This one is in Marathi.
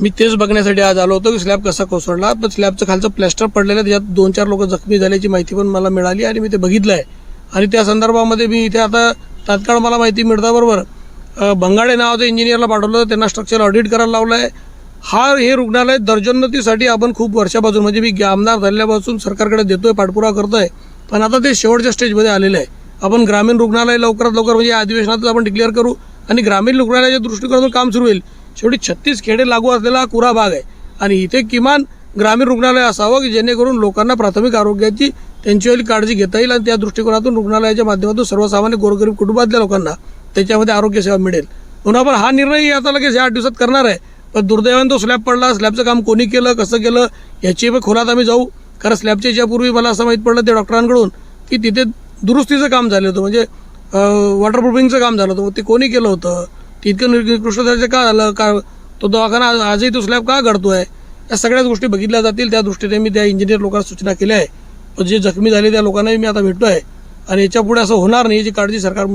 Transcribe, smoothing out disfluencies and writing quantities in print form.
मी तेच बघण्यासाठी आज आलो होतो की स्लॅब कसा कोसळला. पण स्लॅबचं खालचं प्लॅस्टर पडलेलं, त्याच्यात 2-4 लोक जखमी झाल्याची माहिती पण मला मिळाली आणि मी ते बघितलं आहे. आणि त्या संदर्भामध्ये मी इथे आता तात्काळ मला माहिती मिळताबरोबर बंगाडे नावाचं इंजिनियरला पाठवलं, त्यांना स्ट्रक्चर ऑडिट करायला लावलं आहे. हे रुग्णालय दर्जोन्नतीसाठी आपण खूप वर्षापासून, म्हणजे मी आमदार झाल्यापासून सरकारकडे देतोय, पाठपुरावा करतोय, पण आता ते शेवटच्या स्टेजमध्ये आलेलं आहे. आपण ग्रामीण रुग्णालय लवकरात लवकर म्हणजे अधिवेशनातच आपण डिक्लेअर करू आणि ग्रामीण रुग्णालयाच्या दृष्टिकोनातून काम सुरू होईल. शेवटी 36 खेडे लागू असलेला कुरा भाग आहे आणि इथे किमान ग्रामीण रुग्णालय असावं की जेणेकरून लोकांना प्राथमिक आरोग्याची त्यांच्यावाली काळजी घेता येईल आणि त्या दृष्टिकोनातून रुग्णालयाच्या माध्यमातून सर्वसामान्य गोरगरीब कुटुंबातल्या लोकांना त्याच्यामध्ये आरोग्यसेवा मिळेल. म्हणून आपण हा निर्णय आता लगेच 8 दिवसात करणार आहे. पण दुर्दैवाने तो स्लॅब पडला. स्लॅबचं काम कोणी केलं, कसं केलं याची पण खोलात आम्ही जाऊ. कारण स्लॅबच्या याच्यापूर्वी मला असं माहीत पडलं ते डॉक्टरांकडून की तिथे दुरुस्तीचं काम झालं होतं, म्हणजे वॉटरप्रूफिंगचं काम झालं होतं. ते कोणी केलं होतं, तितकं निकृष्ट दर्जाचं का झालं, का तो दवाखाना आजही तो स्लॅब का घडतोय, या सगळ्याच गोष्टी बघितल्या जातील. त्या दृष्टीने मी त्या इंजिनियर लोकांना सूचना केल्या आहे. जे जखमी झाले त्या लोकांनाही मी आता भेटतो आहे आणि याच्या पुढे असं होणार नाही याची काळजी सरकार